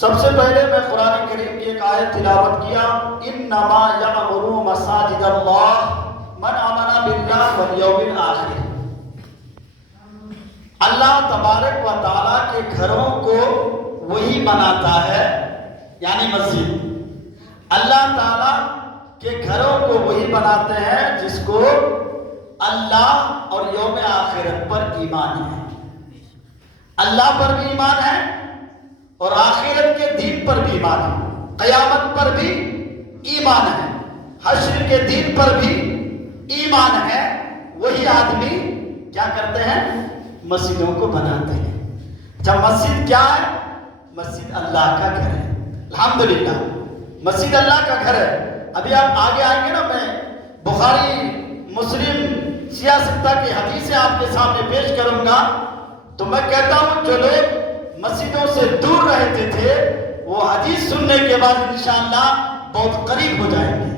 سب سے پہلے میں قرآن کریم کی ایک آیت تلاوت کیا، انما یعمر مساجد اللہ من آمن باللہ والیوم الآخر۔ اللہ تبارک و تعالیٰ کے گھروں کو وہی بناتا ہے، یعنی مسجد، اللہ تعالیٰ کے گھروں کو وہی بناتے ہیں جس کو اللہ اور یوم آخرت پر ایمان ہے، اللہ پر بھی ایمان ہے اور آخرت کے دین پر بھی ایمان ہے، قیامت پر بھی ایمان ہے، حشر کے دین پر بھی ایمان ہے، وہی آدمی کیا کرتے ہیں؟ مسجدوں کو بناتے ہیں۔ جب مسجد کیا ہے؟ مسجد اللہ کا گھر ہے، الحمدللہ مسجد اللہ کا گھر ہے۔ ابھی آپ آگے آئیں گے نا، میں بخاری مسلم سیاستہ کی حدیثیں آپ کے سامنے پیش کروں گا، تو میں کہتا ہوں جو لوگ مسجدوں سے دور رہتے تھے وہ حدیث سننے کے بعد انشاءاللہ بہت قریب ہو جائیں گے۔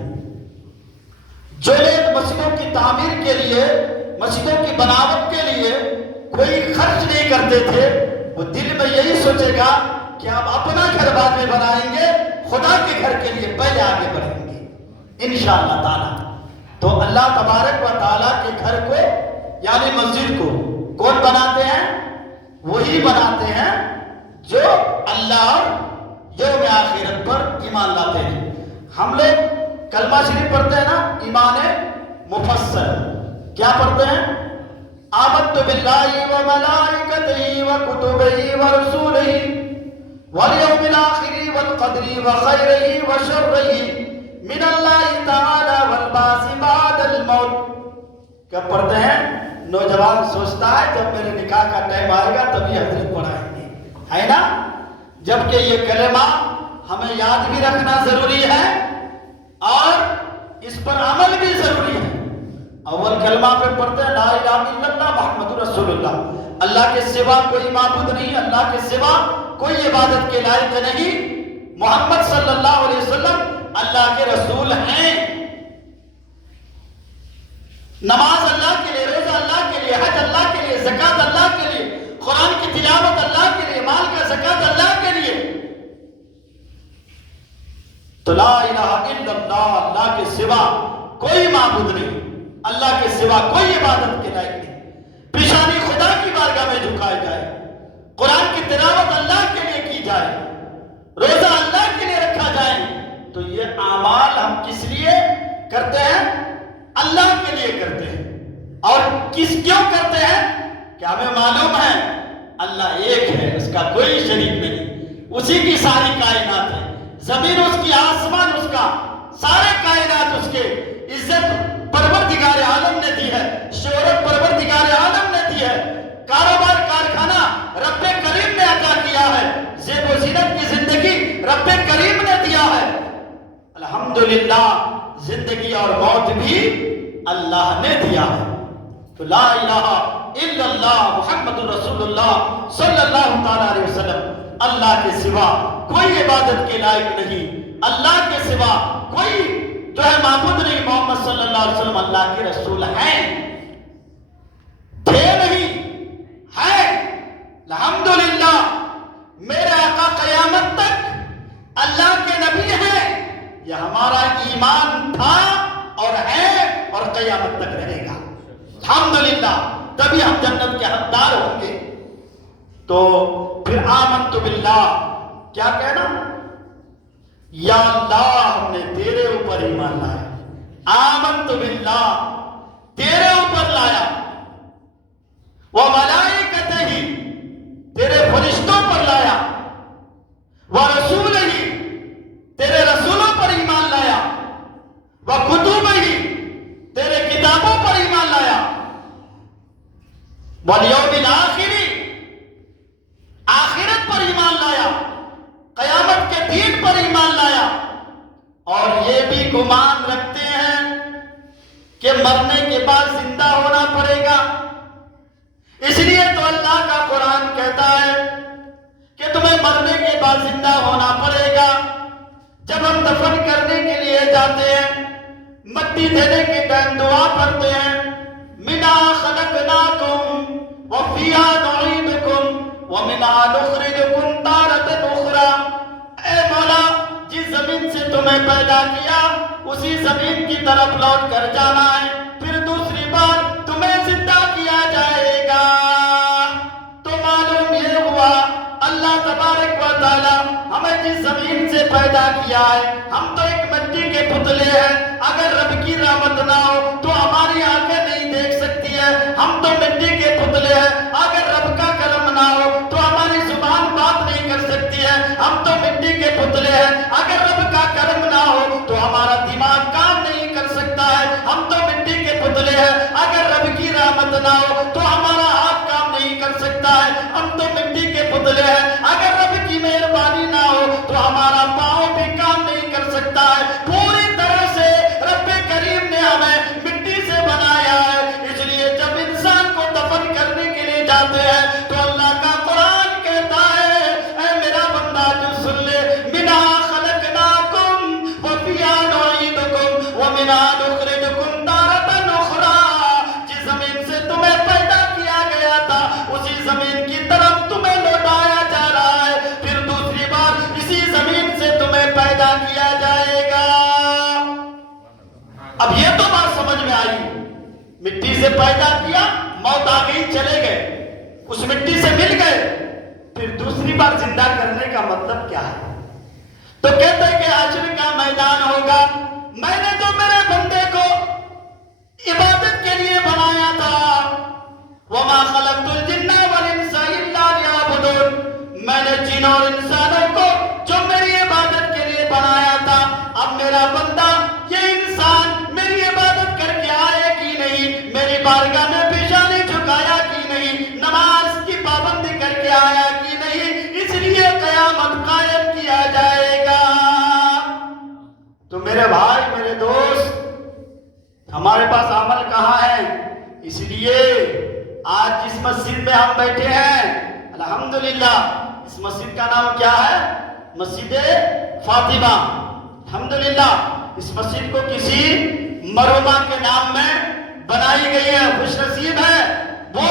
جو لوگ مسجدوں کی تعمیر کے لیے، مسجدوں کی بناوٹ کے لیے کوئی خرچ نہیں کرتے تھے، وہ دل میں یہی سوچے گا کہ آپ اپنا گھر بعد میں بنائیں گے، خدا کے گھر کے لیے پہلے آگے بڑھیں گے انشاءاللہ تعالی۔ تو اللہ تبارک و تعالیٰ کے گھر کو یعنی مسجد کو کون بناتے ہیں؟ وہی بناتے ہیں جو اللہ اور یوم آخرت پر ایمان لاتے ہیں۔ ہم لوگ کلمہ شریف پڑھتے ہیں نا، ایمان مفصل، کیا پڑھتے ہیں؟ آمنت باللہ وملائکتہ وکتبہ ورسولہ والیوم الآخر والقدر وخیرہ وشرہ من اللہ تعالی والبعث بعد الموت۔ کب پڑھتے ہیں؟ نوجوان سوچتا ہے جب میرے نکاح کا ٹائم آئے گا تبھی حضرت پڑھائیں گے، ہے نا؟ جبکہ یہ کلمہ ہمیں یاد بھی رکھنا ضروری ہے اور اس پر عمل بھی ضروری ہے۔ اول کلمہ پہ پڑھتے ہیں لا الہ الا اللہ محمد رسول اللہ، اللہ کے سوا کوئی معبود نہیں، اللہ کے سوا کوئی عبادت کے لائق نہیں، محمد صلی اللہ علیہ وسلم اللہ کے رسول ہیں۔ نماز اللہ کے لیے، روزہ اللہ کے لیے، حج اللہ کے لیے، زکوٰۃ اللہ کے لیے، قرآن کی تلاوت اللہ کے لیے، مال کا زکوٰۃ اللہ کے لیے۔ تو لا الہ الا اللہ، اللہ کے سوا کوئی معبود نہیں، اللہ کے سوا کوئی عبادت کے لائق نہیں، پیشانی خدا کی بارگاہ میں جھکائی جائے، قرآن کی تلاوت اللہ کے لیے کی جائے، روزہ اللہ کے لیے رکھا جائے۔ تو یہ اعمال ہم کس لیے کرتے ہیں؟ اللہ کے لیے کرتے ہیں۔ اور کیوں کرتے ہیں؟ کہ ہمیں معلوم ہے اللہ ایک ہے، اس کا کوئی شریک نہیں، اسی کی ساری کائنات ہے، زمین اس کی، آسمان اس کا، سارے کائنات اس کے۔ عزت پروردگار عالم نے دی ہے، شہرت پروردگار عالم نے دی ہے، کاروبار کارخانہ رب کریم نے عطا کیا ہے، زیب و زینت کی زندگی رب کریم نے دیا ہے۔ الحمدللہ زندگی اور موت بھی اللہ نے دیا ہے۔ تو لا الہ الا اللہ محمد رسول اللہ صلی اللہ تعالیٰ علیہ وسلم، اللہ کے سوا کوئی عبادت کے لائق نہیں، اللہ کے سوا کوئی جو ہے معبود نہیں، محمد صلی اللہ علیہ وسلم اللہ کے رسول ہیں، تھے نہیں، ہیں۔ الحمدللہ میرے آقا قیامت تک اللہ کے نبی ہیں، یہ ہمارا ایمان تھا اور ہے اور قیامت تک رہے گا الحمدللہ، تبھی ہم جنت کے حقدار ہوں گے۔ تو پھر آمنت باللہ کیا کہنا؟ یا اللہ ہم نے تیرے اوپر ایمان لایا، آمنت باللہ تیرے اوپر لایا، وملائکتہ تیرے فرشتوں پر لایا، ورسولہ تیرے رسولوں پر ایمان لایا، وکتبہ تیرے کتابوں پر ایمان لایا، والیوم الآخر آخرت پر ایمان لایا، قیامت کے دین پر ایمان لایا، اور یہ بھی گمان رکھتے ہیں کہ مرنے کے بعد زندہ ہونا پڑے گا۔ اس لیے تو اللہ کا قرآن کہتا ہے کہ تمہیں مرنے کے بعد زندہ ہونا پڑے گا۔ جب ہم دفن کرنے کے لیے جاتے ہیں، مٹی دینے کے ٹائم دعا پڑھتے ہیں، مِنْهَا خَلَقْنَاكُمْ وَفِيهَا نُعِيدُكُمْ وَمِنْهَا نُخْرِجُكُمْ تَارَةً أُخْرَىٰ۔ تمہیں پیدا کیا اسی زمین کی طرف لوٹ کر جانا ہے، پھر دوسری بار تمہیں زندہ کیا جائے گا۔ تو معلوم یہ ہوا اللہ تبارک و تعالی ہمیں جس زمین سے پیدا کیا ہے، ہم تو ایک مٹی کے پتلے ہیں، اگر رب کی رحمت نہ ہو تو ہماری آنکھیں نہیں دیکھ سکتی ہے، ہم تو مٹی کے پتلے ہیں، اگر رب کا کرم نہ ہو تو ہماری زبان بات نہیں کر سکتی ہے، ہم تو مٹی کے پتلے ہیں، اگر رب کا کرم نہ ہو تو ہمارا دماغ کام نہیں کر سکتا ہے، ہم تو مٹی کے پتلے ہیں، اگر رب کی رحمت نہ ہو تو ہمارا ہاتھ کام نہیں کر سکتا ہے، ہم تو مٹی کے پتلے ہیں، اگر رب کی مہربانی نہ ہو تو ہمارا پاؤں بھی کام نہیں کر سکتا ہے۔ پوری طرح سے رب کریم نے ہمیں مٹی سے بنایا ہے، اس لیے جب انسان کو دفن کرنے کے لیے جاتے ہیں تو اللہ کا قرآن کہتا ہے، اے میرا بندہ جو سن لے، منہا خلقناکم وفیہا نعیدکم ومنہا نخرجکم تارۃ اخری، جس زمین سے تمہیں پیدا کیا گیا تھا اسی زمین کی طرف تمہیں لوٹایا جا رہا ہے، پھر دوسری بار اسی زمین سے تمہیں پیدا کیا جائے گا۔ اب یہ تو بات سمجھ میں آئی، مٹی سے پیدا کیا، موت آ گئی، چلے گئے، اس مٹی سے مل گئے، پھر دوسری بار زندہ کرنے کا مطلب کیا ہے؟ تو کہتے ہیں کہ حشر کا میدان ہوگا، میں نے جو میرے بندے کو عبادت کے لیے بنایا تھا، وَمَا خَلَقْتُ الْجِنَّ وَالْإِنسَ إِلَّا لِيَعْبُدُونِ، میں نے جن اور انسانوں کو جو میری عبادت کے لیے بنایا تھا، اب میرا بندہ یہ انسان میری عبادت کر کے آئے کہ نہیں، میری بارگاہ میں پیشانی جھکایا کہ نہیں، نماز کی پابندی کر کے آیا کہ نہیں، اس لیے قیامت قائم کیا جائے گا۔ تو میرے بھائی، میرے دوست، ہمارے پاس عمل کہاں ہے؟ اس لیے آج جس مسجد میں ہم بیٹھے ہیں، الحمدللہ، اس مسجد کا نام کیا ہے؟ مسجد فاطمہ۔ الحمدللہ، اس مسجد کو کسی مرحومہ کے نام میں بنائی گئی ہے، خوش نصیب ہے وہ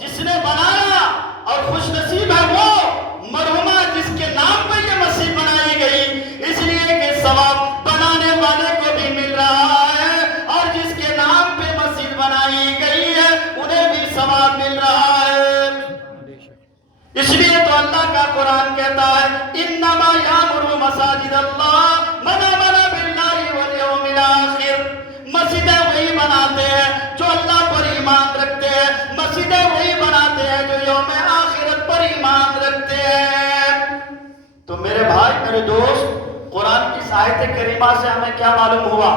جس نے بنایا، اور خوش نصیب ہے وہ مرحومہ جس کے نام پہ یہ مسجد بنائی گئی، اس لیے کہ ثواب بنانے والے کو بھی مل رہا ہے، اور جس کے نام پہ مسجد بنائی گئی ہے انہیں بھی ثواب مل رہا ہے۔ اس لیے تو اللہ کا قرآن کہتا ہے، انما یامر مساجد اللہ من آمن باللہ والیوم الاخر، مسجدیں وہی بناتے ہیں جو اللہ پر ایمان رکھتے ہیں، مسجدیں وہی بناتے ہیں جو یوم آخرت پر ایمان رکھتے ہیں۔ تو میرے بھائی، میرے دوست، قرآن کی آیت کریمہ سے ہمیں کیا معلوم ہوا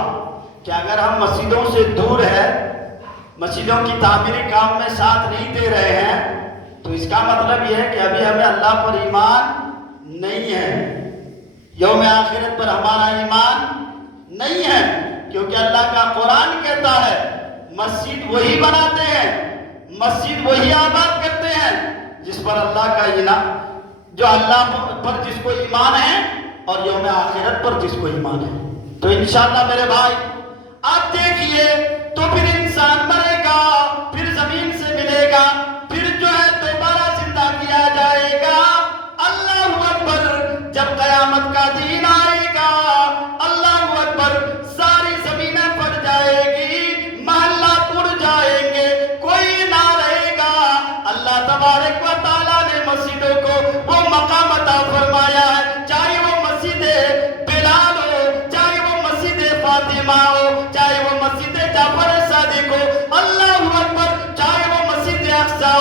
کہ اگر ہم مسجدوں سے دور ہیں، مسجدوں کی تعمیری کام میں ساتھ نہیں دے رہے ہیں، تو اس کا مطلب یہ ہے کہ ابھی ہمیں اللہ پر ایمان نہیں ہے، یوم آخرت پر ہمارا ایمان نہیں ہے، کیونکہ اللہ کا قرآن کہتا ہے مسجد وہی بناتے ہیں، مسجد وہی آباد کرتے ہیں جس پر اللہ کا انعام، جو اللہ پر جس کو ایمان ہے اور یوم آخرت پر جس کو ایمان ہے۔ تو انشاءاللہ میرے بھائی، آپ دیکھیے، تو پھر انسان مرے گا، پھر زمین سے ملے گا، پھر جو ہے دوبارہ زندہ کیا جائے گا۔ اللہ اکبر، جب قیامت کا دن آئے گا، اللہ اکبر، ساری زمینیں پھٹ جائے گی، محلہ اڑ جائیں گے، کوئی نہ رہے گا۔ اللہ تبارک و تعالیٰ نے مسجدوں کو وہ مقام عطا فرمایا ہے، چاہے وہ مسجد بلال ہو، چاہے وہ مسجد فاطمہ ہو، چاہے وہ مسجد جعفر صادق ہو، اللہ اکبر، چاہے وہ مسجد اقصی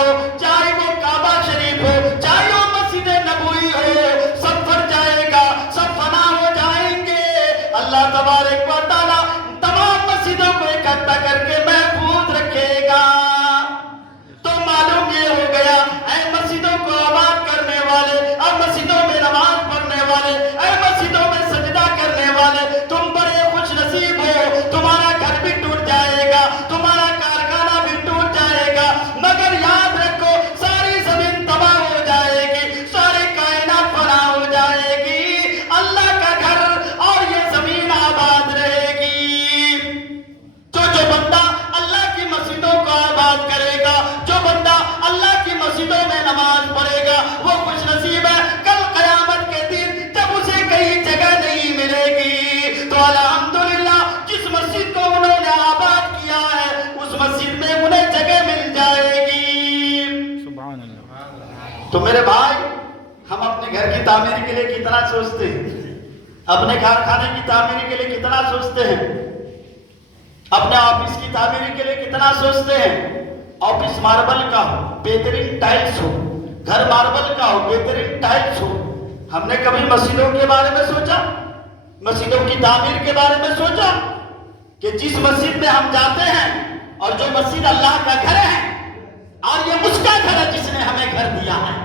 تو میرے بھائی ہم اپنے گھر کی تعمیر کے لیے کتنا سوچتے ہیں، اپنے کارخانے کی تعمیر کے لیے کتنا سوچتے ہیں، اپنے آفس کی تعمیر کے لیے کتنا سوچتے ہیں۔ آفس ماربل کا ہو، بہترین ٹائلز ہو، گھر ماربل کا ہو، بہترین ٹائلز ہو۔ ہم نے کبھی مسجدوں کے بارے میں سوچا، مسجدوں کی تعمیر کے بارے میں سوچا کہ جس مسجد میں ہم جاتے ہیں اور جو مسجد اللہ کا گھر ہے، اور یہ اس کا گھر ہے جس نے ہمیں گھر دیا ہے،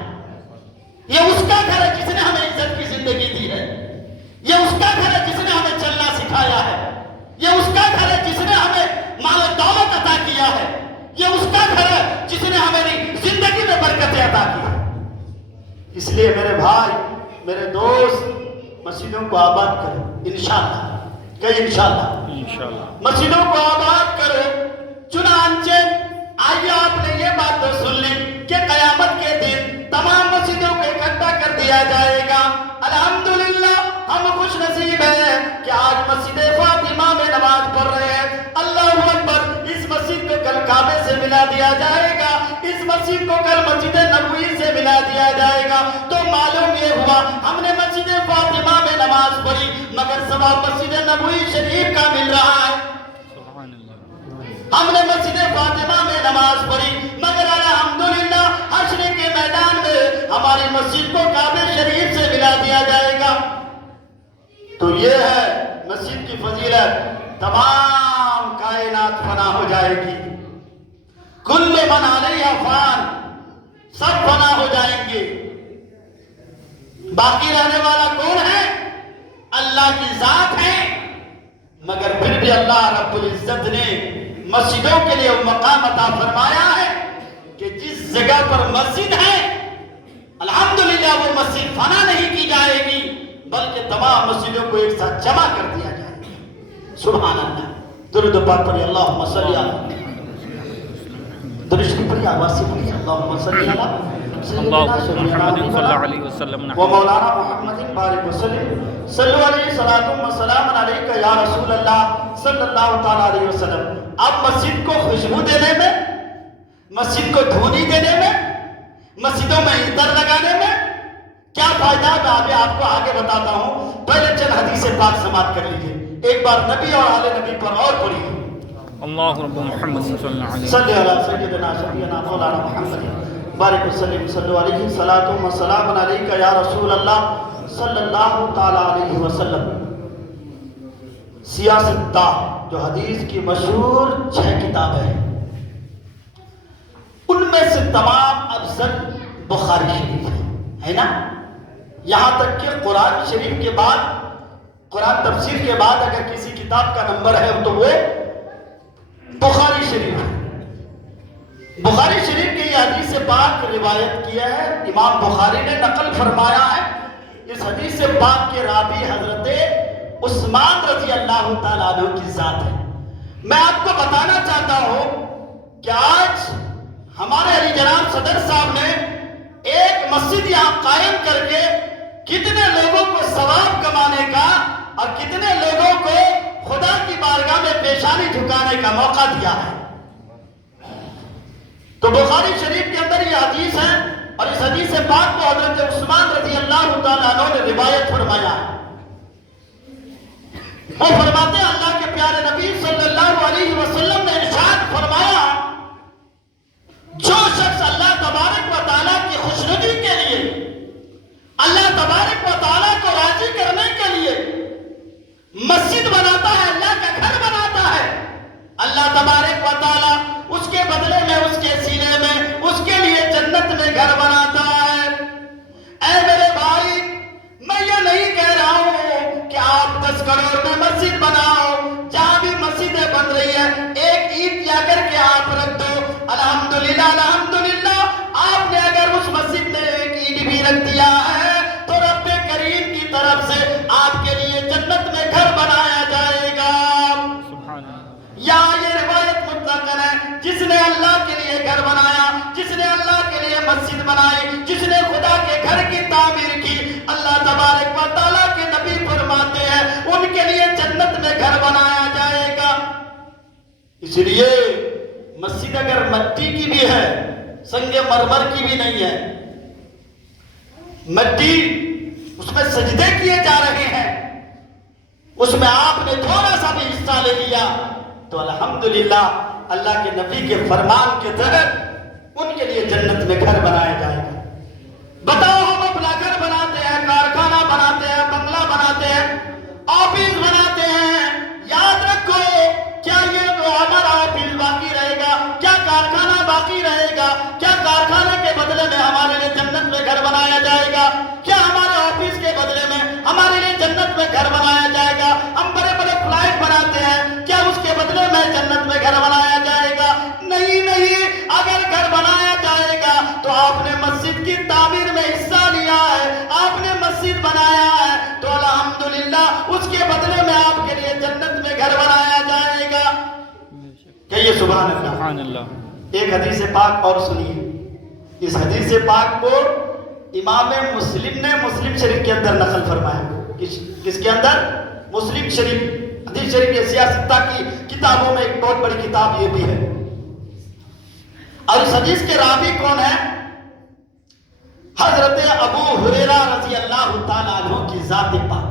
یہ اس کا گھر ہے جس نے ہمیں عزت کی زندگی دی ہے، یہ اس کا گھر ہے جس نے ہمیں چلنا سکھایا ہے، یہ اس کا گھر ہے جس نے ہمیں مال و دولت عطا کیا ہے، یہ اس کا گھر ہے جس نے ہماری زندگی میں برکتیں عطا کی ہے۔ اس لیے میرے بھائی، میرے دوست، مسجدوں کو آباد کرو انشاءاللہ، کہ انشاءاللہ مسجدوں کو آباد کرو۔ چنانچہ آئیے آپ نے یہ بات تو سن لی کہ قیامت کے دن تمام مسجدوں کو اکٹھا کر دیا جائے گا۔ الحمدللہ ہم خوش نصیب ہیں کہ آج مسجد فاطمہ میں نماز پڑھ رہے ہیں۔ اللہ اکبر، اس مسجد کو کل کعبے سے ملا دیا جائے گا، اس مسجد کو کل مسجد نبوی سے ملا دیا جائے گا۔ تو معلوم یہ ہوا ہم نے مسجد فاطمہ میں نماز پڑھی مگر ثواب مسجد نبوی شریف کا مل رہا ہے۔ ہم نے مسجد فاطمہ میں نماز پڑھی مگر الحمدللہ حشر کے میدان میں ہماری مسجد کو کعبہ شریف سے ملا دیا جائے گا۔ تو یہ ہے مسجد کی فضیلت، تمام کائنات فنا ہو جائے گی، کل من علیہا فان، سب فنا ہو جائیں گے، باقی رہنے والا کون ہے؟ اللہ کی ذات ہے۔ مگر پھر بھی اللہ رب العزت نے مسجدوں کے لیے مقام عطا فرمایا ہے کہ جس جگہ پر مسجد ہے الحمدللہ وہ مسجد فنا نہیں کی جائے گی بلکہ تمام مسجدوں کو ایک ساتھ جمع کر دیا جائے گا۔ سبحان اللہ، درود پاک پڑھیے، اللہم صلی علی، درود پڑھیے، آواز سے پڑھیے، اللہم صلی علی محمد صلی اللہ علیہ وسلم و مولانا محمد بارک وسلم، صلو علیہ صلاۃ و سلام علیکہ یا رسول اللہ صلی اللہ تعالیٰ علیہ وسلم۔ اب مسجد کو خوشبو دینے میں، مسجد کو دھونی دینے میں، مسجدوں میں عطر لگانے میں کیا فائدہ ہے؟ میں آپ کو آگے بتاتا ہوں، پہلے چند حدیث پاک سماعت کر لیجئے، ایک بار نبی اور آل نبی پر اور پڑھیے۔ اللہ رب محمد صلی اللہ علیہ صلی علی سیدنا شفیعنا مولانا محمد بارک وسلم، صلو علیہ صلاۃ و سلام علیکہ یا رسول اللہ صلی اللہ تعالیٰ علیہ وسلم۔ سیاست دا جو حدیث کی مشہور 6 کتابیں ہیں، ان میں سے تمام افضل بخاری شریف ہے نا؟ یہاں تک کہ قرآن شریف کے بعد، قرآن تفسیر کے بعد اگر کسی کتاب کا نمبر ہے تو وہ بخاری شریف ہے۔ بخاری شریف کی یہ حدیث پاک روایت کیا ہے، امام بخاری نے نقل فرمایا ہے۔ اس حدیث پاک کے راوی حضرت عثمان رضی اللہ تعالیٰ عنہ کی ذات ہے۔ میں آپ کو بتانا چاہتا ہوں کہ آج ہمارے علی جناب صدر صاحب نے ایک مسجد یہاں قائم کر کے کتنے لوگوں کو ثواب کمانے کا اور کتنے لوگوں کو خدا کی بارگاہ میں پیشانی جھکانے کا موقع دیا ہے۔ تو بخاری شریف کے اندر یہ حدیث ہے اور اس حدیث پاک کو حضرت عثمان رضی اللہ تعالیٰ عنہ نے روایت فرمایا ہے۔ وہ فرماتے ہیں اللہ کے پیارے نبی صلی اللہ علیہ وسلم نے ارشاد فرمایا، جو شخص اللہ تبارک و تعالیٰ کی خوشنودی کے لیے، اللہ تبارک و تعالیٰ کو راضی کرنے کے لیے مسجد بناتا ہے، اللہ کا گھر بناتا ہے، اللہ تبارک و تعالیٰ اس کے بدلے میں، اس کے سینے میں، اس کے لیے جنت میں گھر بناتا ہے۔ اے میرے بھائی، میں یہ نہیں کہہ رہا ہوں کہ آپ 10 کروڑ میں مسجد بناؤ، جہاں بھی مسجدیں بن رہی ہیں ایک اینٹ لا کر کے آپ رکھ دو، الحمدللہ الحمدللہ۔ آپ نے اگر اس مسجد میں ایک اینٹ بھی رکھ دیا ہے تو رب کریم کی طرف سے آپ کے لیے جنت میں گھر بنایا جائے گا۔ یا یہ روایت مطلقاً ہے، جس نے اللہ کے لیے گھر بنایا، جس نے اللہ کے لیے مسجد بنائی، جس نے خدا کے گھر کی تعمیر کی، اللہ تبارک و تعالیٰ کے نبی فرماتے ہیں ان کے لیے جنت میں گھر بنایا جائے گا۔ اس لیے مسجد اگر مٹی کی بھی ہے، سنگ مرمر کی بھی نہیں ہے، مٹی اس میں سجدے کیے جا رہے ہیں، اس میں آپ نے تھوڑا سا بھی حصہ لے لیا تو الحمدللہ اللہ کے نبی کے فرمان کے تحت ان کے لیے جنت میں گھر بنایا جائے گا۔ بتاؤ ہم اپنا گھر بناتے ہیں، کارخانہ بناتے ہیں، بنگلہ بناتے ہیں، آفس بناتے ہیں، یاد رکھو کیا یہ جو ہمارا آفس باقی رہے گا، کیا کارخانہ باقی رہے گا، کیا کارخانے کے بدلے میں ہمارے لیے جنت میں گھر بنایا جائے گا، کیا ہمارے آفس کے بدلے میں ہمارے لیے جنت میں گھر بنایا جائے گا؟ ہم بڑے بڑے فلائٹ بناتے ہیں، کیا اس کے بدلے میں جنت میں گھر بنایا جائے گا؟ نہیں نہیں، اگر گھر بنایا جائے گا تو آپ نے مسجد کی تعمیر میں حصہ لیا ہے، آپ نے مسجد بنایا ہے تو الحمدللہ اس کے بدلے میں آپ کے لیے جنت میں گھر بنایا جائے گا۔ کہیے سبحان اللہ۔ سبحان اللہ۔ ایک حدیث پاک اور سنیے، اس حدیث پاک کو امام مسلم نے مسلم شریف کے اندر نقل فرمایا۔ کس کے اندر؟ مسلم شریف۔ حدیث شریف یہ سیاستہ کی کتابوں میں ایک بہت بڑی کتاب یہ بھی ہے۔ اور اس حدیث کے راوی کون ہے؟ حضرت ابو ہریرہ رضی اللہ تعالیٰ عنہ کی ذات پاک۔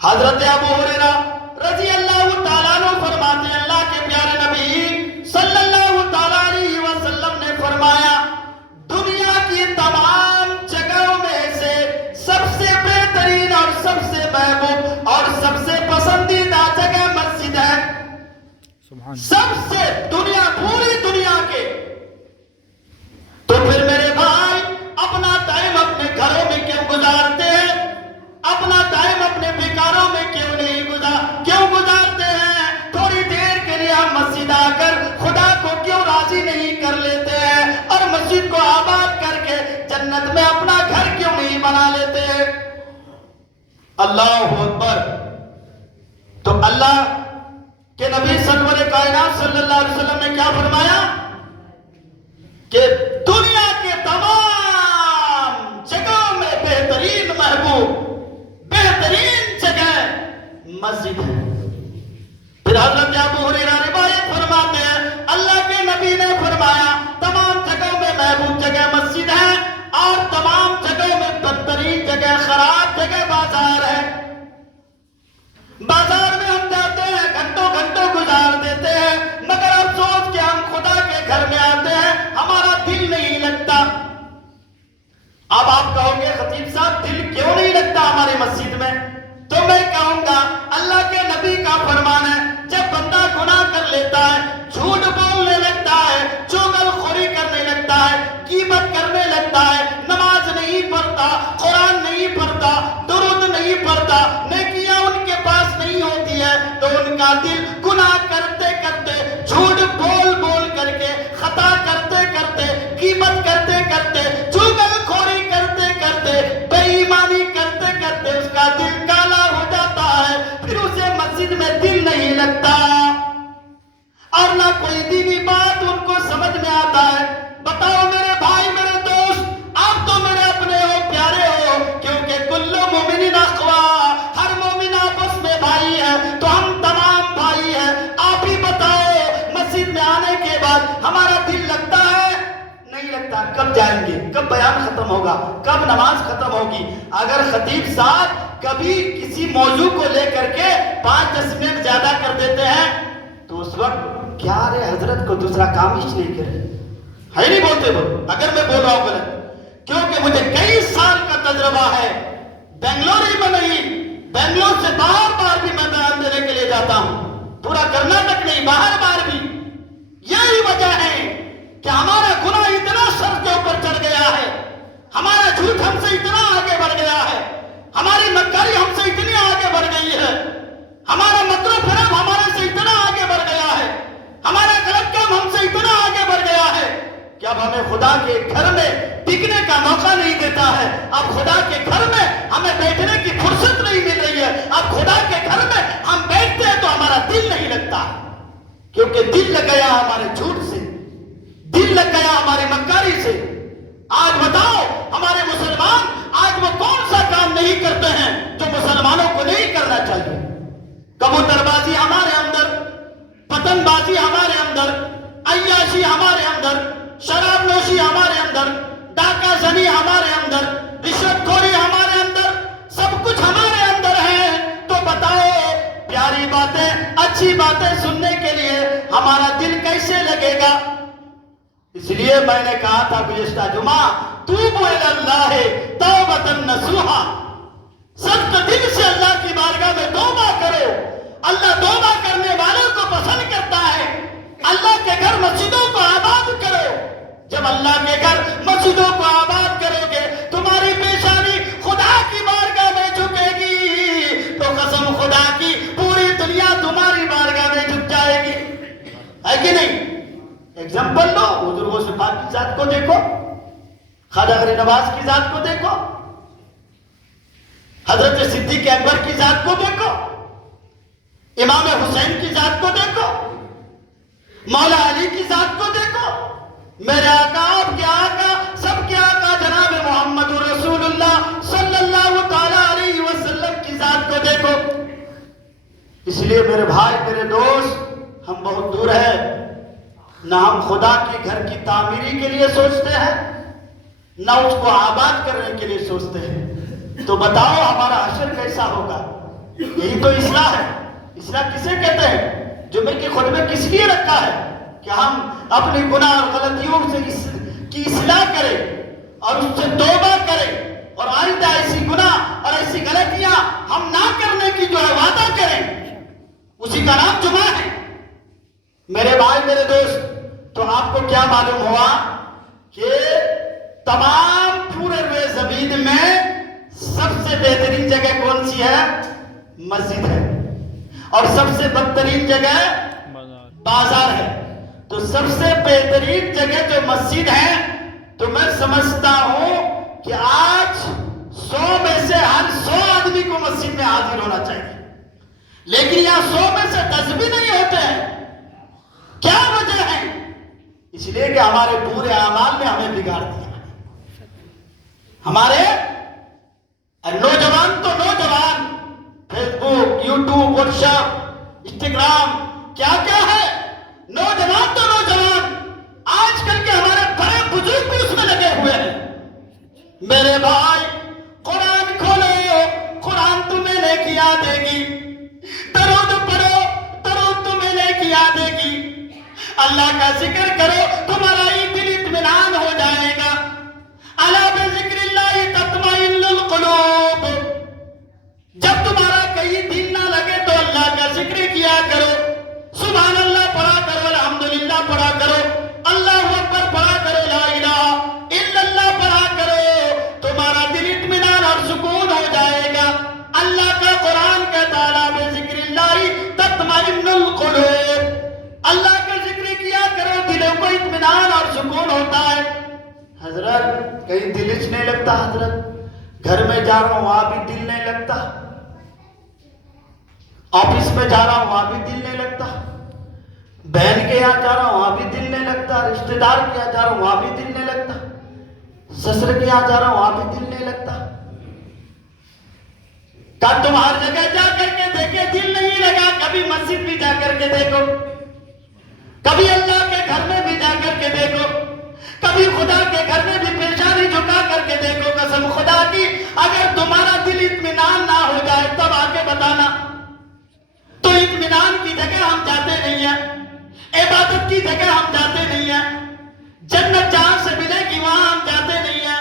حضرت ابو ہریرہ رضی اللہ تعالیٰ عنہ فرماتے ہیں اللہ کے پیارے نبی صلی اللہ تعالیٰ علیہ وسلم نے فرمایا دنیا کی تمام جگہوں میں سے سب سے بہترین اور سب سے محبوب اور سب سے پسندیدہ جگہ مسجد ہے۔ سب سے دنیا، پوری دنیا کے۔ تو پھر میرے بھائی اپنا ٹائم اپنے گھروں میں کیوں گزارتے ہیں؟ اپنا ٹائم اپنے بیکاروں میں کیوں گزارتے ہیں؟ تھوڑی دیر کے لیے ہم مسجد آ کر خدا کو کیوں راضی نہیں کر لیتے ہیں اور مسجد کو آباد کر کے جنت میں اپنا گھر کیوں نہیں بنا لیتے ہیں؟ اللہ اکبر۔ تو اللہ کہ نبی سرور کائنات صلی اللہ علیہ وسلم نے کیا فرمایا کہ دنیا کے تمام جگہوں میں بہترین محبوب، بہترین جگہ مسجد ہے۔ پھر حضرت ابو ہریرہ روایت فرماتے ہیں اللہ کے نبی نے فرمایا تمام جگہوں میں محبوب جگہ مسجد ہے اور تمام جگہوں میں بدترین جگہ، خراب جگہ بازار ہے۔ بازار میں ہم جاتے ہیں، گھنٹوں گھنٹوں گزار دیتے ہیں، مگر افسوس کہ ہم خدا کے گھر میں آتے ہیں ہمارا دل نہیں لگتا۔ اب آپ کہو گے خطیب صاحب دل کیوں نہیں لگتا ہماری مسجد میں؟ تو میں کہوں گا اللہ کے نبی کا فرمان ہے جب بندہ گناہ کر لیتا ہے، جھوٹ بولنے لگتا ہے، چغل خوری کرنے لگتا ہے، غیبت کرنے لگتا ہے، نماز نہیں پڑھتا، قرآن نہیں پڑھتا، درود نہیں پڑھتا، نیکیاں ان کے پاس نہیں ہوتی ہے، تو ان کا دل گناہ کرتے کرتے، جھوٹ بول بول کر کے، خطا کرتے کرتے، غیبت کرتے کرتے، چغل خوری کرتے کرتے، بے ایمانی کرتے کرتے اس کا دل کالا ہو جاتا ہے، پھر اسے مسجد میں دل نہیں لگتا اور نہ کوئی دینی بات ان کو سمجھ میں آتا ہے۔ بتاؤ میرے بھائی، میرے دوست، آپ تو میرے اپنے ہو، پیارے ہو، کیونکہ کل مومنین اخوا، ہر مومن آپس میں بھائی ہے، تو ہم تمام بھائی ہیں۔ آپ ہی بتاؤ مسجد میں آنے کے بعد ہمارا دل لگتا ہے؟ نہیں لگتا۔ کب جائیں گے؟ کب بیان ختم ہوگا؟ کب نماز ختم ہوگی؟ اگر خطیب صاحب کبھی کسی موضوع کو لے کر کے 5-10 منٹ زیادہ کر دیتے ہیں تو اس وقت کیا رے حضرت کو دوسرا کام ہی نہیں کرے، ہے نہیں بولتے وہ؟ اگر میں بول رہا ہوں غلط، کیونکہ مجھے کئی سال کا تجربہ ہے، بنگلور ہی میں نہیں، بنگلور سے باہر باہر بھی میں بیان دینے کے لیے جاتا ہوں، پورا کرناٹک نہیں، باہر باہر بھی۔ یہی وجہ ہے کہ ہمارا گناہ اتنا سر کے اوپر چڑھ گیا ہے، ہمارا جھوٹ ہم سے اتنا آگے بڑھ گیا ہے، ہماری مکاری ہم سے اتنی آگے بڑھ گئی ہے، ہمارا مکر و فریب ہمارے سے اتنا آگے بڑھ گیا ہے، ہمارا غلط کام ہم سے اتنا آگے بڑھ گیا ہے کہ اب ہمیں خدا کے گھر میں ٹکنے کا موقع نہیں دیتا ہے، اب خدا کے گھر میں ہمیں بیٹھنے کی فرصت نہیں مل رہی ہے، اب خدا کے گھر میں ہم بیٹھتے ہیں تو ہمارا دل نہیں لگتا، کیونکہ دل لگ گیا ہمارے جھوٹ سے، دل لگ گیا ہماری مکاری سے۔ آج بتاؤ ہمارے مسلمان آج وہ کون سا کام نہیں کرتے ہیں جو مسلمانوں کو نہیں کرنا چاہیے؟ کبوتر بازی ہمارے اندر، پتنگ بازی ہمارے اندر، عیاشی ہمارے اندر، شراب نوشی ہمارے اندر، ڈاکہ زنی ہمارے باتیں سننے کے لیے ہمارا دل کیسے لگے گا؟ اس لیے میں نے کہا تھا گزشتہ جمعہ، توبوا الی اللہ توبۃ نصوحا، سخت دل سے اللہ کی بارگاہ میں توبہ کرو۔ اللہ توبہ کرنے والوں کو پسند کرتا ہے۔ اللہ کے گھر مسجدوں کو آباد کرو۔ جب اللہ کے گھر مسجدوں کو آباد کرو گے، تمہاری پیشانی خدا کی بارگاہ میں جھکے گی، تو قسم خدا کی پوری دنیا تمہاری بارگاہ میں جھک جائے گی، ہے کہ نہیں؟ ایگزامپل لو، بزرگوں سے پاک کی ذات کو دیکھو، خواجہ غریب نواز کی ذات کو دیکھو، حضرت صدیق اکبر کی ذات کو دیکھو، امام حسین کی ذات کو دیکھو، مولا علی کی ذات کو دیکھو، میرے آقا، آپ کے آقا، سب کے آقا جناب محمد رسول اللہ صلی اللہ تعالی علیہ وسلم کی ذات کو دیکھو۔ اس لیے میرے بھائی، میرے دوست، ہم بہت دور ہیں، نہ ہم خدا کے گھر کی تعمیری کے لیے سوچتے ہیں، نہ اس کو آباد کرنے کے لیے سوچتے ہیں۔ تو بتاؤ ہمارا حشر کیسا ہوگا؟ یہی تو اصلاح ہے۔ اصلاح کسے کہتے ہیں؟ جمعے کے خطبے کس لیے رکھا ہے؟ کہ ہم اپنی گناہ اور غلطیوں سے کی اصلاح کریں اور اس سے توبہ کریں، اور آئندہ ایسی گناہ اور ایسی غلطیاں ہم نہ کرنے کی جو ہے وعدہ کریں۔ اسی کا نام جمعہ ہے۔ میرے بھائی، میرے دوست، تو آپ کو کیا معلوم ہوا کہ تمام پورے روئے زمین میں سب سے بہترین جگہ کون سی ہے؟ مسجد ہے، اور سب سے بدترین جگہ بازار ہے۔ تو سب سے بہترین جگہ جو مسجد ہے، تو میں سمجھتا ہوں کہ آج 100 میں سے ہر 100 آدمی کو مسجد میں حاضر ہونا چاہیے، لیکن یہاں 100 میں سے 10 بھی نہیں ہوتے ہیں۔ کیا وجہ ہے؟ اس لیے کہ ہمارے پورے اعمال نے ہمیں بگاڑ دیا۔ ہمارے نوجوان تو نوجوان، فیس بک، یوٹیوب، واٹس ایپ، انسٹاگرام، کیا کیا ہے، نوجوان تو نوجوان، آج کل کے ہمارے بڑے بزرگ بھی اس میں لگے ہوئے ہیں۔ میرے بھائی، قرآن کھولو، قرآن تمہیں نیکی یاد دے گی، درود پڑھو، درود تمہیں نیکی یاد دے گی، اللہ کا ذکر کرو، تمہارا ہی دل اطمینان ہو جائے گا۔ الا بذکر اللہ تطمئن القلوب، جب تمہارا کہیں دل نہ لگے تو اللہ کا ذکر کیا کرو، سبحان اللہ پڑھا کرو، الحمدللہ پڑھا کرو، اللہ اکبر پڑھا کرو، لا الہ الا اللہ پڑھا کرو، تمہارا دل اطمینان اور سکون ہو جائے گا۔ اللہ کا قرآن کہتا ہے الا بذکر اللہ تطمئن القلوب، اللہ کا ذکر کیا کرو، دلوں کو اطمینان اور سکون ہوتا ہے۔ حضرت کہیں دل اچ نہیں لگتا، حضرت گھر میں جا رہا ہوں وہاں بھی دل نہیں لگتا، آفس میں جا رہا ہوں وہاں بھی دل نہیں لگتا، بہن کے یہاں جا رہا ہوں وہاں بھی دل نہیں لگتا، رشتہ دار کے یہاں جا رہا ہوں وہاں بھی دل نہیں لگتا، سسر کے یہاں جا رہا ہوں وہاں بھی دل نہیں لگتا۔ کیا تم ہر جگہ جا کر کے دیکھے دل نہیں لگا؟ کبھی مسجد بھی جا کر کے دیکھو، کبھی اللہ کے گھر میں بھی جا کر کے دیکھو، کبھی خدا کے گھر میں بھی پیشانی جھکا کر کے دیکھو۔ قسم خدا کی، اگر تمہارا دل اطمینان نہ ہو جائے تب آ کے بتانا۔ تو اطمینان کی جگہ ہم جاتے نہیں ہیں، عبادت کی جگہ ہم جاتے نہیں ہیں، جنت جہاں سے ملے گی وہاں ہم جاتے نہیں ہیں،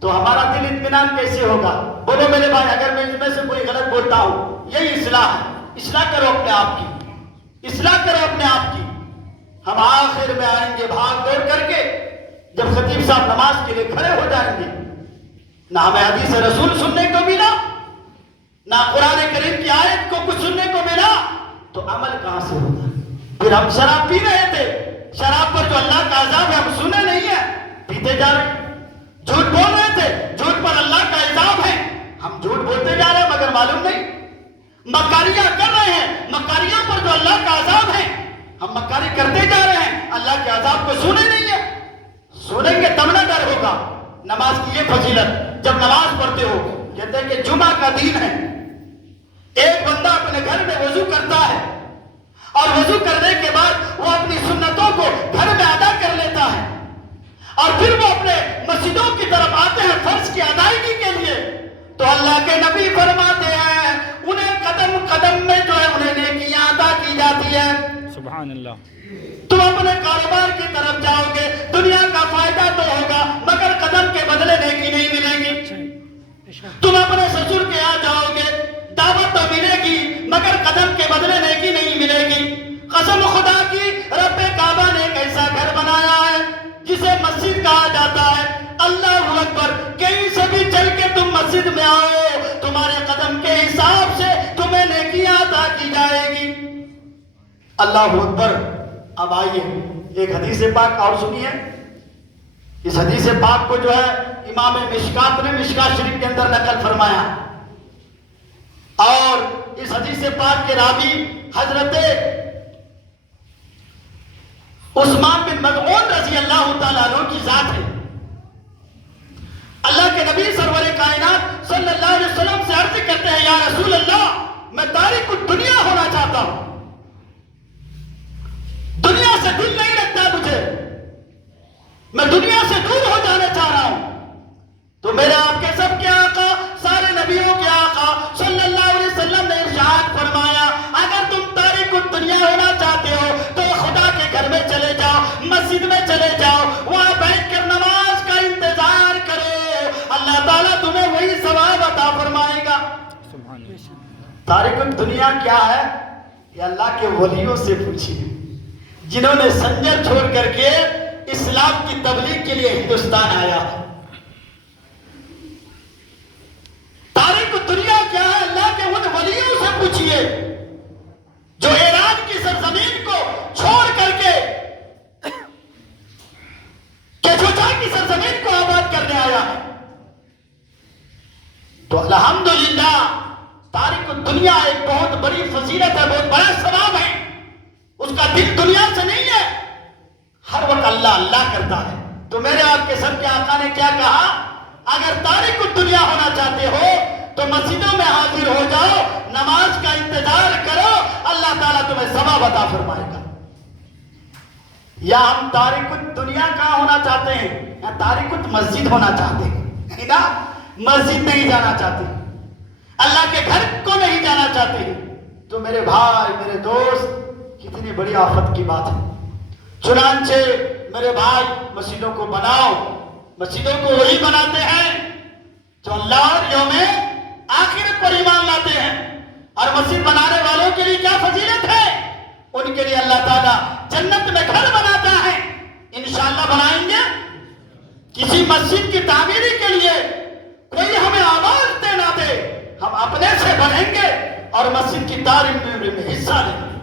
تو ہمارا دل اطمینان کیسے ہوگا؟ بولو میرے بھائی، اگر میں اس میں سے کوئی غلط بولتا ہوں، یہی اصلاح ہے۔ اصلاح کرو اپنے آپ کی، اصلاح کرو اپنے آپ کی۔ ہم آخر میں آئیں گے بھاگ دوڑ کر کے، جب خطیب صاحب نماز کے لیے کھڑے ہو جائیں گے، نہ ہمیں حدیث رسول سننے کو ملا، نہ قرآن کریم کی آیت کو کچھ سننے کو ملا، تو عمل کہاں سے ہوگا؟ پھر ہم شراب پی رہے تھے، شراب پر جو اللہ کا عذاب ہے ہم سنے نہیں ہے، پیتے جا رہے ہیں۔ جھوٹ بول رہے تھے، جھوٹ پر اللہ کا عذاب ہے، ہم جھوٹ بولتے جا رہے ہیں مگر معلوم نہیں۔ مکاریاں کر رہے ہیں، مکاریاں پر جو اللہ کا عذاب ہے ہم مکاری کرتے جا رہے ہیں، اللہ کے عذاب کو سنے نہیں ہے۔ سنیں گے تب نہ ڈر ہوگا۔ نماز کی یہ فضیلت، جب نماز پڑھتے ہو، کہتے ہیں کہ جمعہ کا دن ہے، ایک بندہ اپنے گھر میں وضو کرتا ہے، اور وضو کرنے کے بعد وہ اپنی سنتوں کو گھر میں ادا کر لیتا ہے، اور پھر وہ اپنے مسجدوں کی طرف آتے ہیں فرض کی ادائیگی کے لیے، تو اللہ کے نبی فرماتے ہیں انہیں قدم قدم میں جو ہے انہیں نیکیاں عطا کی جاتی ہے۔ سبحان اللہ. تم اپنے کاروبار کی طرف جاؤ گے، دنیا کا فائدہ تو ہوگا مگر قدم کے بدلے نیکی نہیں ملے گی. تم اپنے سسر کے یہاں جاؤ گے، دعوت تو ملے گی مگر قدم کے بدلے نیکی نہیں ملے گی. قسم خدا کی، رب کعبہ نے ایک ایسا گھر بنایا ہے جسے مسجد کہا جاتا ہے. اللہ اکبر، کہیں سے بھی چل کے تم مسجد میں آؤ، تمہارے قدم کے حساب سے تمہیں نیکیاں عطا کی جائے گی. اللہ اکبر. اب آئیے ایک حدیث پاک اور سنیے. اس حدیث پاک کو جو ہے امام مشکات نے مشکات شریف کے اندر نقل فرمایا، اور اس حدیث پاک کے راوی حضرت عثمان بن مظعون رضی اللہ تعالیٰ عنہ کی ذات ہے. اللہ کے نبی سرور کائنات صلی اللہ علیہ وسلم سے عرض کرتے ہیں، یا رسول اللہ، میں تارک الدنیا ہونا چاہتا ہوں، دنیا سے دل نہیں لگتا مجھے، میں دنیا سے دور ہو جانا چاہ رہا ہوں. تو میرے آپ کے سب کے آقا، سارے نبیوں کے آقا صلی اللہ علیہ وسلم نے ارشاد فرمایا، اگر تم تارک الدنیا ہونا چاہتے ہو تو خدا کے گھر میں چلے جاؤ، مسجد میں چلے جاؤ، وہاں بیٹھ کر نماز کا انتظار کرو، اللہ تعالیٰ تمہیں وہی ثواب عطا فرمائے گا. تارک الدنیا کیا ہے؟ یہ اللہ کے ولیوں سے پوچھیے جنہوں نے سنجر چھوڑ کر کے اسلام کی تبلیغ کے لیے ہندوستان آیا. تارک الدنیا کیا ہے؟ اللہ کے ان ولیوں سے پوچھیے جو ایران کی سرزمین کو چھوڑ کر کے کیچوچا کی سرزمین کو آباد کرنے آیا ہے. تو الحمدللہ تارک الدنیا ایک بہت بڑی فضیلت ہے، بہت بڑا ثواب ہے. اس کا دل دنیا سے نہیں ہے، ہر وقت اللہ اللہ کرتا ہے. تو میرے آپ کے سب کے آقا نے کیا کہا؟ اگر تارک الدنیا ہونا چاہتے ہو تو مسجدوں میں حاضر ہو جاؤ، نماز کا انتظار کرو، اللہ تعالیٰ تمہیں ثواب عطا فرمائے گا. یا ہم تارک الدنیا کہاں ہونا چاہتے ہیں؟ یا تارک المسجد ہونا چاہتے ہیں نا؟ مسجد نہیں جانا چاہتے، اللہ کے گھر کو نہیں جانا چاہتے. تو میرے بھائی، میرے دوست، کتنی بڑی آفت کی بات ہے. چنانچہ میرے بھائی، مسجدوں کو بناؤ. مسجدوں کو وہی بناتے ہیں جو اللہ اور یوم آخرت پر ایمان لاتے ہیں. اور مسجد بنانے والوں کے لیے کیا فضیلت ہے؟ ان کے لیے اللہ تعالیٰ جنت میں گھر بناتا ہے. انشاءاللہ بنائیں گے. کسی مسجد کی تعمیری کے لیے کوئی ہمیں آواز دے نہ دے، ہم اپنے سے بنیں گے اور مسجد کی تعمیر میں حصہ لیں گے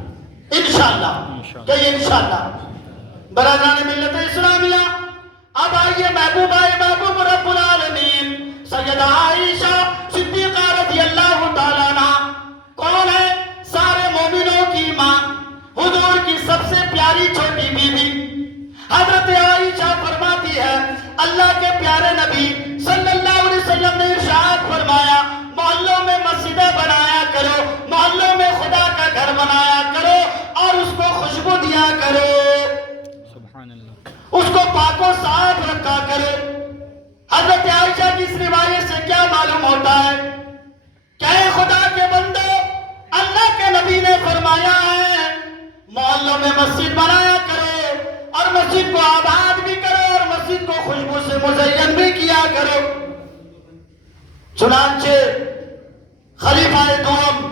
انشاءاللہ. کہ انشاءاللہ. برادران ملت اسلامیہ، اب آئیے محبوبہ محبوب رب العالمین سیدہ عائشہ صدیقہ رضی اللہ تعالیٰ عنہ کون ہے؟ سارے مومنوں کی ماں، حضور کی سب سے پیاری چھوٹی بیوی. حضرت عائشہ فرماتی ہے، اللہ کے پیارے نبی صلی اللہ علیہ وسلم نے ارشاد فرمایا، محلوں میں مسجدیں بنایا کرو، محلوں میں خدا کا گھر بنایا کرو اور اس کو خوشبو دیا کرو، اس کو پاک و صاف رکھا کرو. حضرت عائشہ کی اس روایت سے کیا معلوم ہوتا ہے؟ کہ خدا کے بندو، اللہ کے نبی نے فرمایا ہے محلوں میں مسجد بنایا کرو اور مسجد کو آباد بھی کرو اور مسجد کو خوشبو سے مزین بھی کیا کرو. چنانچہ خلیفہ دوم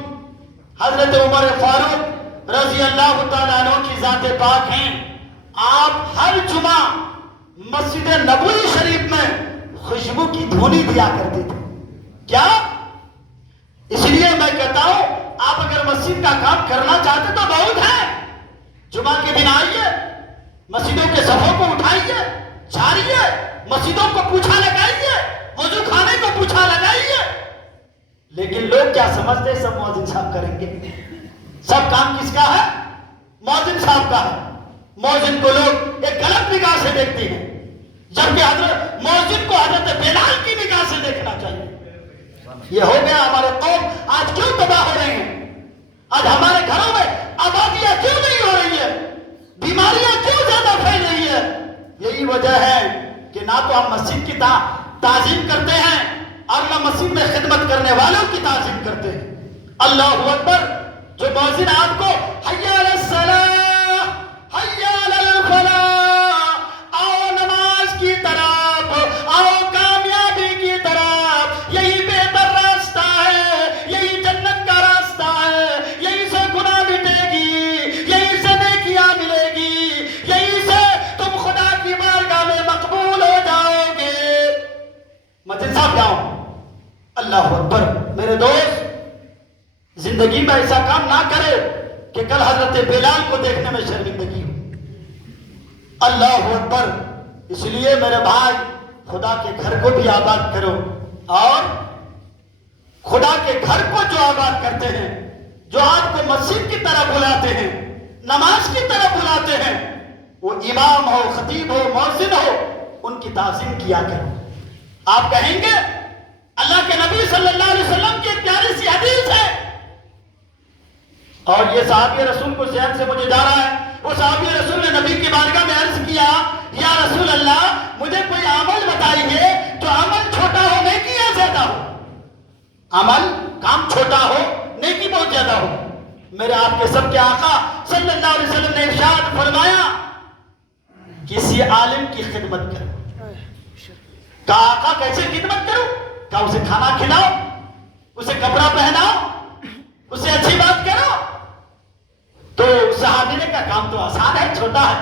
حضرت عمر فاروق رضی اللہ تعالیٰ عنہ کی ذات پاک ہیں. آپ ہر جمعہ مسجد نبوی شریف میں خوشبو کی دھونی دیا کرتے تھے. کیا؟ اس لیے میں کہتا ہوں، آپ اگر مسجد کا کام کرنا چاہتے تو بہت ہے. جمعہ کے دن آئیے، مسجدوں کے صفوں کو اٹھائیے، جھاڑیے، مسجدوں کو پوچھا لگائیے، وضو خانے کو پوچھا لگائیے. لیکن لوگ کیا سمجھتے ہیں؟ سب مؤذن صاحب کریں گے. سب کام کس کا ہے؟ مؤذن صاحب کا ہے. مؤذن کو لوگ ایک غلط نگاہ سے دیکھتے ہیں، جبکہ حضرت مؤذن کو حضرت بلال کی نگاہ سے دیکھنا چاہیے. یہ ہو گیا ہمارے قوم آج کیوں تباہ ہو رہے ہیں؟ آج ہمارے گھروں میں آبادیاں کیوں نہیں ہو رہی ہے؟ بیماریاں کیوں زیادہ پھیل رہی ہے؟ یہی وجہ ہے کہ نہ تو ہم مسجد کی تعظیم کرتے ہیں اور نہ مسجد میں خدمت کرنے والوں کی تعظیم کرتے ہیں. اللہ اکبر. جو مؤذن آپ کو حی علی الصلاۃ اللہ اکبر. میرے دوست, زندگی میں ایسا کام نہ کرے کہ کل حضرت بلال کو دیکھنے میں شرمندگی ہو. اللہ اکبر. اس لیے میرے بھائی, خدا کے گھر کو بھی آباد کرو, اور خدا کے گھر کو جو آباد کرتے ہیں, جو آپ کو مسجد کی طرح بلاتے ہیں, نماز کی طرح بلاتے ہیں, وہ امام ہو, خطیب ہو, مؤذن ہو, ان کی تعظیم کیا کرو. آپ کہیں گے اللہ کے نبی صلی اللہ علیہ وسلم کی ایک پیاری سی حدیث ہے, اور یہ صحابی رسول کو ذہن سے مجھے جا رہا ہے. وہ صحابی رسول نے نبی کی بارگاہ میں عرض کیا, یا رسول اللہ مجھے کوئی عمل بتائیے تو عمل چھوٹا ہو نیکی یا زیادہ ہو. عمل کام چھوٹا ہو, نیکی بہت زیادہ ہو. میرے آپ کے سب کے آقا صلی اللہ علیہ وسلم نے ارشاد فرمایا, کسی عالم کی خدمت کرو. کہا آقا کیسے خدمت کرو؟ کہا اسے کھانا کھلاؤ, اسے کپڑا پہناؤ, اسے اچھی بات کرو. تو صحابی نے کہا کام تو آسان ہے, چھوٹا ہے.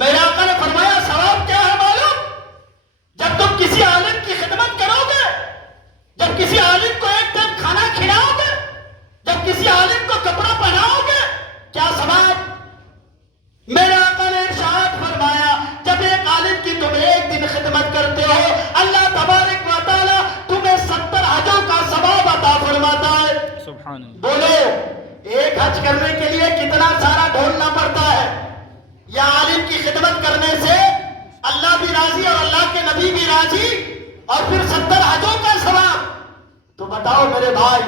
میرے آقا نے فرمایا ثواب کیا ہے معلوم؟ جب تم کسی عالم کی خدمت کرو گے, جب کسی عالم کو ایک ٹائم کھانا کھلاؤ گے, جب کسی عالم کو کپڑا پہناؤ گے, کیا ثواب؟ میرے آقا نے ارشاد فرمایا جب ایک عالم کی تم ایک دن خدمت کرتے ہو, اللہ تبارک و تعالی تمہیں 70 حجوں کا ثواب عطا فرماتا ہے. سبحان اللہ. بولو, ایک حج کرنے کے لیے کتنا سارا ڈھونڈنا پڑتا ہے. یا عالم کی خدمت کرنے سے اللہ بھی راضی اور اللہ کے نبی بھی راضی, اور پھر 70 حجوں کا ثواب. تو بتاؤ میرے بھائی,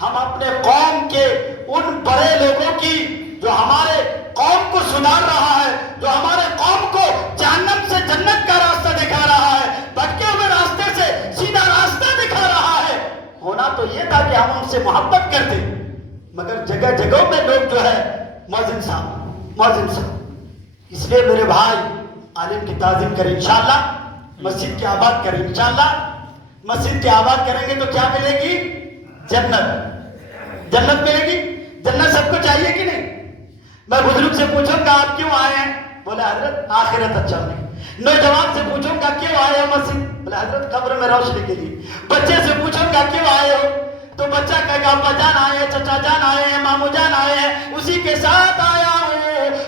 ہم اپنے قوم کے ان بڑے لوگوں کی, جو ہمارے قوم کو سدھار رہا ہے, جو ہمارے قوم کو جہنم سے جنت کا راستہ دکھا رہا ہے, بھٹکے ہوئے راستے سے سیدھا راستہ دکھا رہا ہے, ہونا تو یہ تھا کہ ہم ان سے محبت کرتے. مگر جگہ جگہوں میں لوگ جو ہے مؤذن صاحب, مؤذن صاحب. اس لیے میرے بھائی, عالم کی تعظیم کریں انشاءاللہ, مسجد کی آباد کریں انشاءاللہ. مسجد کی آباد کریں گے تو کیا ملے گی؟ جنت. جنت ملے گی. جنت سب کو چاہیے کہ نہیں؟ میں بزرگ سے پوچھوں گا آپ کیوں آئے ہیں؟ بولے حضرت آخرت اچھا ہونے. نوجوان سے پوچھوں گا کیوں آئے ہو مسجد؟ بولے حضرت قبر میں روشنی کے لیے. بچے سے پوچھوں گا کیوں آئے ہو؟ تو بچہ کہے گا ابا جان آئے ہیں, چچا جان آئے ہیں, مامو جان آئے ہیں, اسی کے ساتھ آیا ہوں.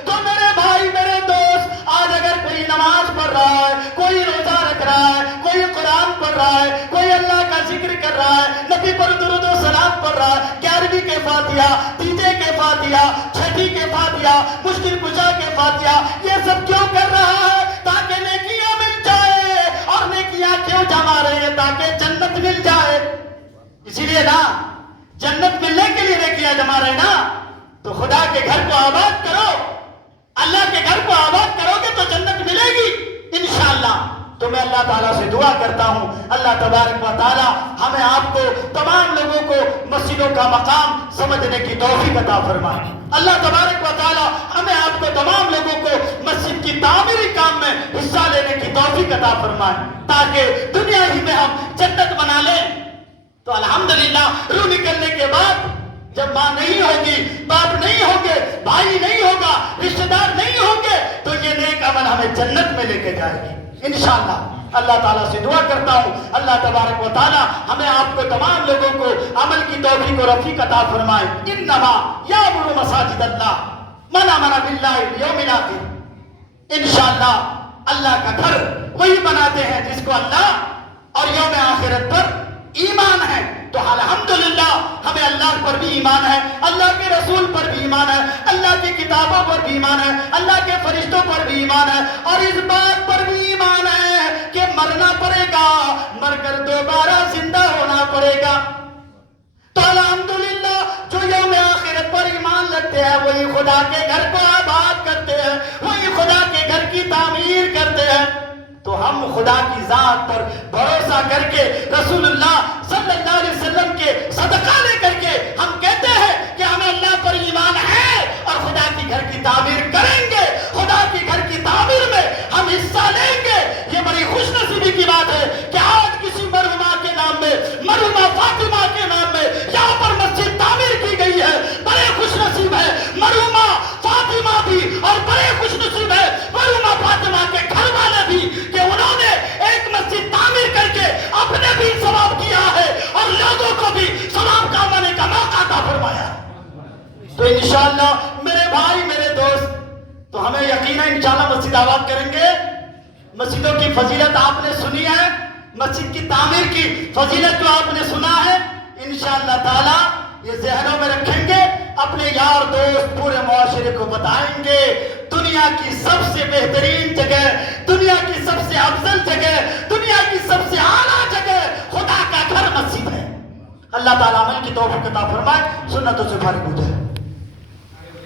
تو میرے بھائی, میرے دوست, آج اگر کوئی نماز پڑھ رہا ہے, کوئی روزہ رکھ رہا ہے, کوئی قرآن پڑھ رہا ہے, کوئی اللہ کا ذکر کر رہا ہے, نبی پر درود و سلام پڑھ رہا ہے, 11ویں کے فاتحہ, 3 کے فاتحہ, 6 کے فاتحہ, مشکل کشا کے فاتحہ, یہ سب کیوں کر رہا ہے؟ تاکہ نیکیاں مل جائے. اور نیکیاں کیوں جما رہے ہیں؟ تاکہ جنت مل جائے. اسی لیے نا, جنت ملنے کے لیے نیکیاں جما رہے نا. تو خدا کے گھر کو آباد کرو, اللہ کے گھر کو آباد کرو گے تو جنت ملے گی انشاءاللہ. تو میں اللہ تعالیٰ سے دعا کرتا ہوں, اللہ تبارک و تعالیٰ ہمیں آپ کو تمام لوگوں کو مسجدوں کا مقام سمجھنے کی توفیق عطا فرمائے. اللہ تبارک و تعالیٰ ہمیں آپ کو تمام لوگوں کو مسجد کی تعمیری کام میں حصہ لینے کی توفیق عطا فرمائے, تاکہ دنیا ہی میں ہم جنت بنا لیں. تو الحمدللہ روح نکلنے کے بعد جب ماں نہیں ہوگی, باپ نہیں ہوں گے, بھائی نہیں ہوگا, رشتہ دار نہیں ہوں گے, تو یہ نیک عمل ہمیں جنت میں لے کے جائے گی انشاءاللہ. اللہ تعالیٰ سے دعا کرتا ہوں اللہ تبارک و تعالیٰ ہمیں آپ کو تمام لوگوں کو عمل کی توفیق و رفیق عطا فرمائے. انما یامر مساجد اللہ من آمن باللہ والیوم الآخر. انشاءاللہ اللہ کا گھر وہی بناتے ہیں جس کو اللہ اور یوم آخرت پر ایمان ہے. تو الحمدللہ ہمیں اللہ پر بھی ایمان ہے, اللہ کے رسول پر بھی ایمان ہے, اللہ کی کتابوں پر بھی ایمان ہے, اللہ کے فرشتوں پر بھی ایمان ہے, اور اس بات پر بھی ایمان ہے کہ مرنا پڑے گا, مر کر دوبارہ زندہ ہونا پڑے گا. تو الحمدللہ جو یوم آخرت پر ایمان رکھتے ہیں وہی خدا کے گھر کو آباد کرتے ہیں, وہی خدا کے گھر کی تعمیر کرتے ہیں. تو ہم خدا کی ذات پر بھروسہ کر کے رسول اللہ صلی اللہ علیہ وسلم کے صدقہ لے کر کے ہم کہتے ہیں کہ ہمیں اللہ پر ایمان ہے اور خدا کی گھر کی تعمیر کریں گے, خدا کی گھر کی تعمیر میں ہم حصہ لیں گے. یہ بڑی خوش نصیبی کی بات ہے کہ آج کسی مرحومہ کے نام میں, مرحومہ فاطمہ کے نام میں یہاں پر مسجد تعمیر کی گئی ہے. بڑے خوش نصیب ہے مرحومہ فاطمہ بھی, اور بڑے خوش نصیب ہے مرحومہ فاطمہ کے گھر والے بھی کہ انہوں نے ایک مسجد تعمیر کر کے اپنے بھی ثواب کیا ہے اور انشاءاللہ میرے بھائی میرے دوست تو ہمیں یقینا انشاءاللہ مسجد آباد کریں گے. مسجدوں کی فضیلت آپ نے سنی ہے, مسجد کی تعمیر کی فضیلت جو آپ نے سنا ہے, انشاءاللہ تعالی یہ ذہنوں میں رکھیں گے, اپنے یار دوست پورے معاشرے کو بتائیں گے دنیا کی سب سے بہترین جگہ, دنیا کی سب سے افضل جگہ, دنیا کی سب سے اعلیٰ جگہ خدا کا گھر مسجد ہے. اللہ تعالیٰ عمل کی توفیق عطا فرمائے, سنتوں سے فارغ ہو جائے.